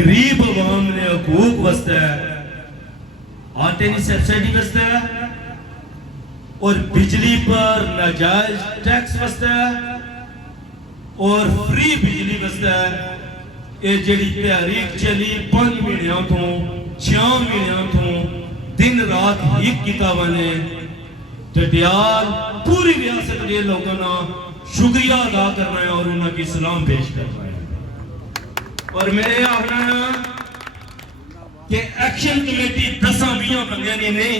गरीब आवाम ने हकूक वस्ते आटे की सब्सिडी वस्ते और बिजली पर नाजायज टैक्स वस्ते और फ्री बिजली वस्ते ये जड़ी तहरीक चली 5 महीनों तो 6 महीनों तो दिन रात एक किताबा ने टटियाल पूरी रियासत के लोगों का शुक्रिया अदा करना है और उनकी सलाम पेश करना है। और मैं आखना कि एक्शन कमेटी 10-20 बंदे नहीं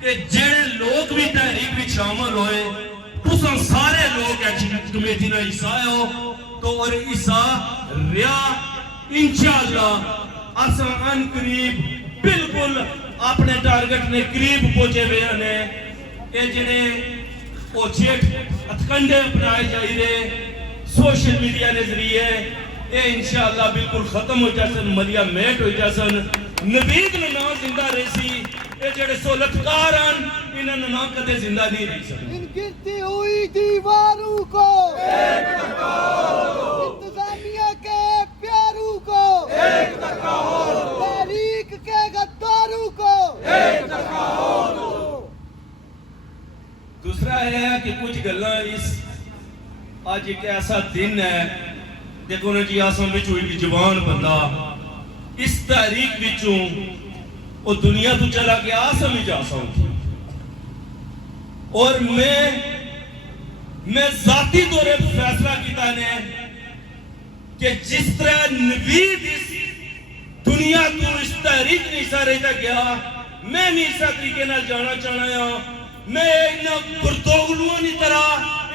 कि जेड़े लोग भी तहरीक में शामिल होए तुसा सारे लोग एक्शन कमेटी ना हिस्सा हो तो और हिस्सा रिया इंशाअल्लाह असा अन करीब बिल्कुल अपने टारगेट ने करीब पहुंचे हुए ने ये जेड़े ओ जेठ अतकंडे अपनाए जाइए सोशल मीडिया के जरिए ये इंशाअल्लाह बिल्कुल खत्म हो जासन मलिया मेट हो जासन नवीद ने ना जिंदा रही सी ये जेड़े सोलतकार हैं इन्होंने ना कदे जिंदा नहीं रह सकते। इन गिरती हुई दीवारों को एक टकराओ, इंतजामिया के प्यारों को एक टकराओ, तहरीक के गद्दारों को एक टकराओ। दूसरा है कि कुछ गल्ला इस आज एक ऐसा दिन है देखो ना जी आसम विच हुई जवान बंदा इस तारीख विचों वो दुनिया तो चला गया आसम ही जा थी और मैं जाती तौर पर फैसला किया ने कि जिस तरह नवीद इस दुनिया तो इस तारीख नहीं सा रहता गया मैं भी इस तरीके नाल जाना चाहना है। मैं इन गुरदोगलुओं की तरह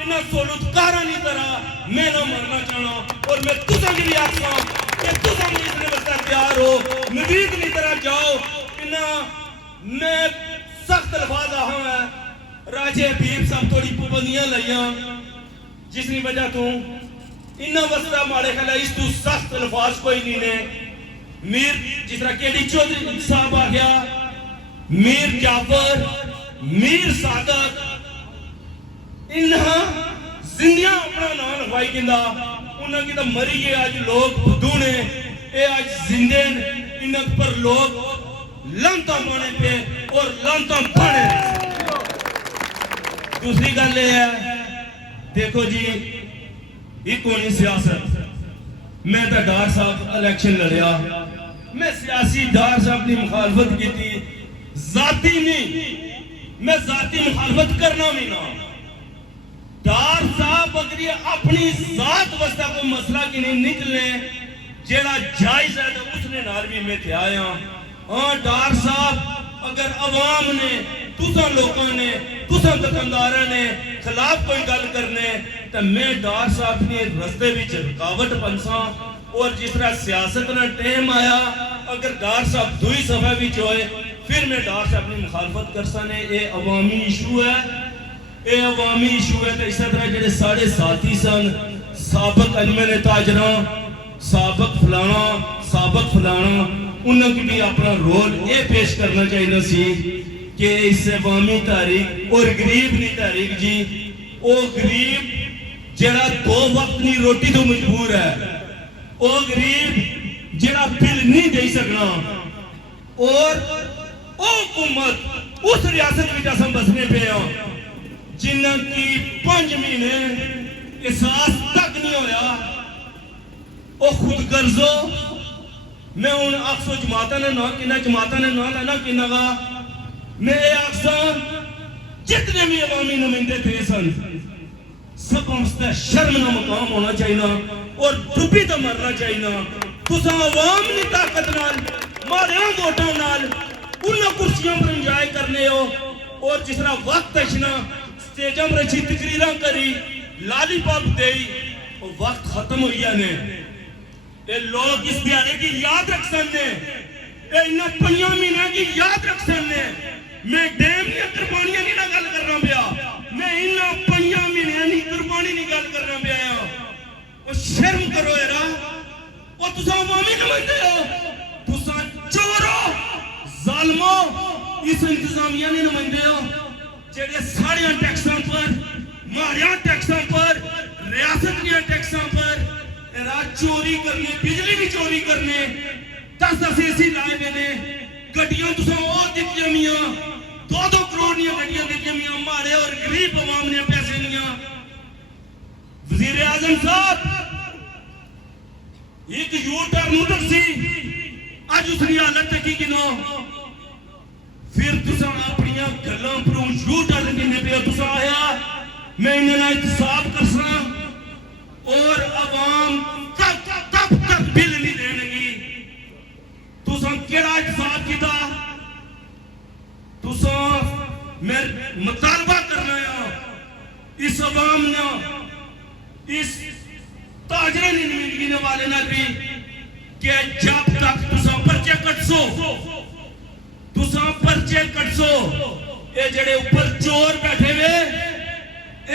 इन सोलतकारां की तरह मैं ना मरना चाहना और मैं तुसां की भी आखना कि तुसां भी इसने बस्ता तैयार हो नवीद की तरह जाओ इना मैं सख्त अल्फाज आहा राजे हबीब साहब थोड़ी पाबंदियां लाइया जिसकी वजह तो इन्ना वस्ता माड़े ख्याल इस तू सख्त अल्फाज कोई नहीं ने मीर जिस तरह केडी चौधरी साहब आ गया मीर जाफर मीर सादक इन्हा जिंदियां अपना नाम लखवाई गिंदा उन्हां की तो मरी गए आज लोग बुद्धू ने ये आज जिंदे इन पर लोग लानता पाने पे और लानता पाने। दूसरी गल ये है देखो जी एक होनी सियासत मैं तो डार साहब इलेक्शन लड़िया मैं सियासी डार साहब की मुखालफत की थी जाती नहीं मैं जाती मुखालफत करना भी ना डार साहब अगर ये अपनी जात वस्ता को मसला की नहीं निकले जेड़ा जायज है तो उसने नाल भी मैं थे आया हाँ डार साहब अगर अवाम ने तुसा लोगों ने तुसा दुकानदारा ने खिलाफ कोई गल करने तो मैं डार साहब के रस्ते विच रुकावट बनसा और जिस तरह सियासत ना टाइम आया अगर डार साहब दुई सफा विच होए फिर मैं डार साहब की मुखालफत करसा ने ये अवामी इशू है ये अवामी इशू है तो इस तरह जेडे साढ़े साथी सन साबक अजमेर ताजरा साबक फलाना उन्होंने भी अपना रोल ये पेश करना चाहिए सी कि इस अवामी तारीख और गरीब की तारीख जी वो गरीब जेड़ा 2 वक्त की रोटी तो मजबूर है वो गरीब जेड़ा बिल नहीं दे सकना और वो हुकूमत उस रियासत में असम बसने पे जिन्हों की 5 महीने एहसास तक नहीं होया वो खुद गर्जो मैं हूं आखसो जमाता ने ना कि जमाता ने ना लेना कि मैं आखसा जितने भी अवामी नुमाइंदे थे सन सब वास्ते शर्म का मुकाम होना चाहिए और डुबी तो मरना चाहिए तुसा अवाम की ताकत नाल मारिया वोटां नाल उन कुर्सियों पर इंजॉय करने हो और जिस तरह वक्त अचना स्टेजा पर अच्छी तकरीर करी लालीपॉप दे वो वक्त खत्म हो गया ने ये लोग इस दिहाड़े की याद रख सकते इन 5 महीनों की याद रख सकते मैं डैम की कुर्बानियां की गल करना पिया मैं इन 5 महीनों की कुर्बानी की गल करना पिया वो शर्म करो यार वो तुसा अवामी नुमाइंदे हो तुसा चोर हो जालिमो इस इंतजामिया ने नुमाइंदे हो जेडे साड़ियां टैक्सां पर मारिया टैक्सां पर रियासत की टैक्सां पर रात चोरी करने बिजली भी चोरी करने 10-10 एसी लाए हुए ने गड्डियां तुसां और दित्तियां मियां 2-2 करोड़ दी गड्डियां दित्तियां मियां माड़े और गरीब आवाम ने पैसे नियां वजीर आजम साहब एक यू टर्न उधर सी आज उसकी हालत तकी किनो फिर तुसा अपनी गल्लां पर यू टर्न किन्ने पे तुसा आया मैं इन्हें ना इंतसाब करसा और अवाम तब तक बिल नहीं देगी तुसा केड़ा इंतसाब किया तुसा मैं मुतालबा करना है इस अवाम ने इस ताजरे नीलगिरी वाले ना भी कि जब तक तुसा पर्चे कटसो ये जड़े ऊपर चोर बैठे हुए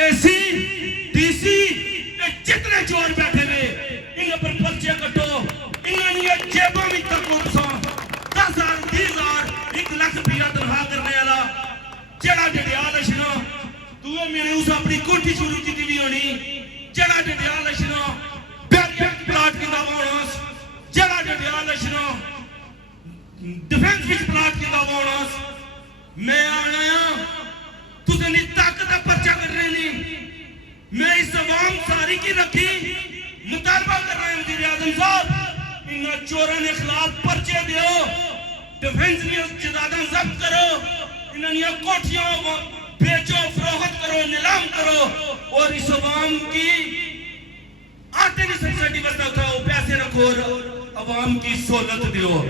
एसी डीसी जितने चोर बैठे हुए इन पर पर्चे कटो इन्होंने जेबों में तको तुसा 10,000 20,000 1 लाख रुपया तनखा करने वाला जड़ा डडियाल अशना तू मेरे उस अपनी कोठी शुरू की भी होनी जड़ा डडियाल अशना बैक प्लाट की दावानस जड़ा डडियाल अशना डिफेंस विच प्लाट की दावानस मैं आया तुझे नहीं ताकत का पर्चा कर रहे नहीं मैं इस अवाम सारी की रखी मुतालबा कर रहे हैं वज़ीर आज़म साहब इन चोरों के खिलाफ पर्चे दियो डिफेंस की जायदाद जब्त करो इन्होंने कोठियां बेचो फरोख्त करो नीलाम करो और इस अवाम की आटे की सब्सिडी बस उठाओ पैसे रखो और अवाम की सहूलत दियो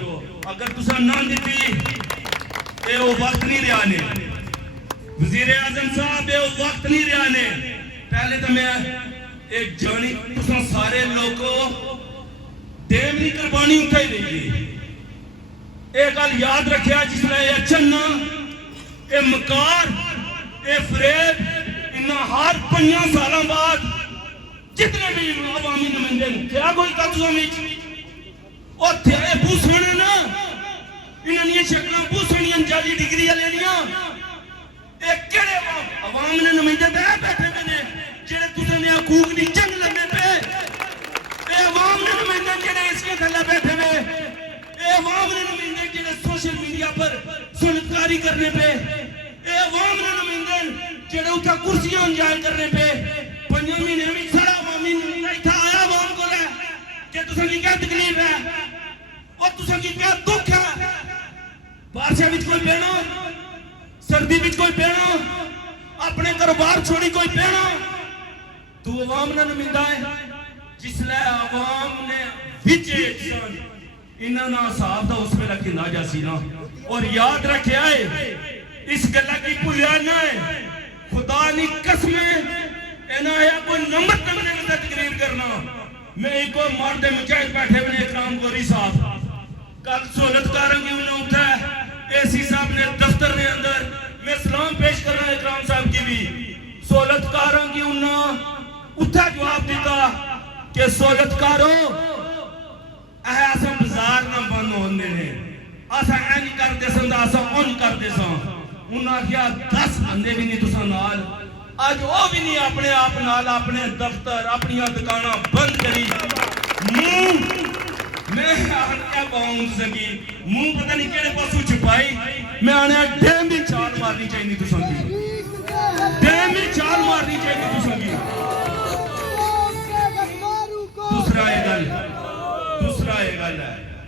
अगर तुसा ना दी ये वो वक्त नहीं रहा ने वज़ीर आज़म साहब ये वो वक्त नहीं रहा ने पहले तो मैं एक जानी तुसा सारे लोगों देम नहीं कुर्बानी उठाई देगी एक गल याद रखिया जिसने ये चन्ना ये मकार ये फरेब इन्ना हर 5 सालों बाद जितने भी अवामी नुमाइंदे क्या कोई कब्जा में और थे भूसणे ना इन्होंने ये शक्लां भूसणियां जाली डिग्री ले लिया एक केड़े अवाम ने नुमाइंदे बैठे ने जेड़े तुसें ने हकूक दी जंग लड़ने पे ए अवाम ने नुमाइंदे जेड़े इसके थल्ले बैठे हुए ए अवाम ने नुमाइंदे जेड़े सोशल मीडिया पर सुनतकारी करने पे ए अवाम ने नुमाइंदे जेड़े उठा कुर्सियां इंजॉय करने पे 5 महीने में सारा अवामी नुमाइंदा इत्थे आया अवाम को ले कि तुसें की क्या तकलीफ है और तुसें की क्या दुख है बारिश विच कोई बहना सर्दी विच कोई बहना अपने कारोबार छोड़ी कोई बहना तू अवाम ना नुमाइंदा है जिसले अवाम ने विच इन्ना हिसाब दा उस वेला किंदा जासी ना और याद रखिया है इस गल्ला की भुलिया ना है खुदा नी कसम इना है कोई नंबर के अंदर तकरीर करना मैं एक और मर्द मुजाहिद बैठे हुए इकराम गोरी साहब कल सहूलतकारों की उन्हें उठा एसी साहब ने दफ्तर के अंदर मैं सलाम पेश कर रहा हूं इकराम साहब की भी सहूलतकारों की उन्हें उठा जवाब दिता कि सहूलतकारों ऐसा बाजार ना बंद होने ने असा एन कर दे संदा असा उन कर दे सा उन्हें क्या 10 बंदे भी नहीं तुसा नाल आज वो भी नहीं अपने आप नाल अपने दफ्तर अपनी दुकाना बंद करी मुंह मैं क्या कहूं सकी मुंह पता नहीं केड़े पासों छुपाई मैं आने डैम भी चाल मारनी चाहिए तुसा की डैम भी चाल मारनी चाहिए तुसा की दूसरा ये गल है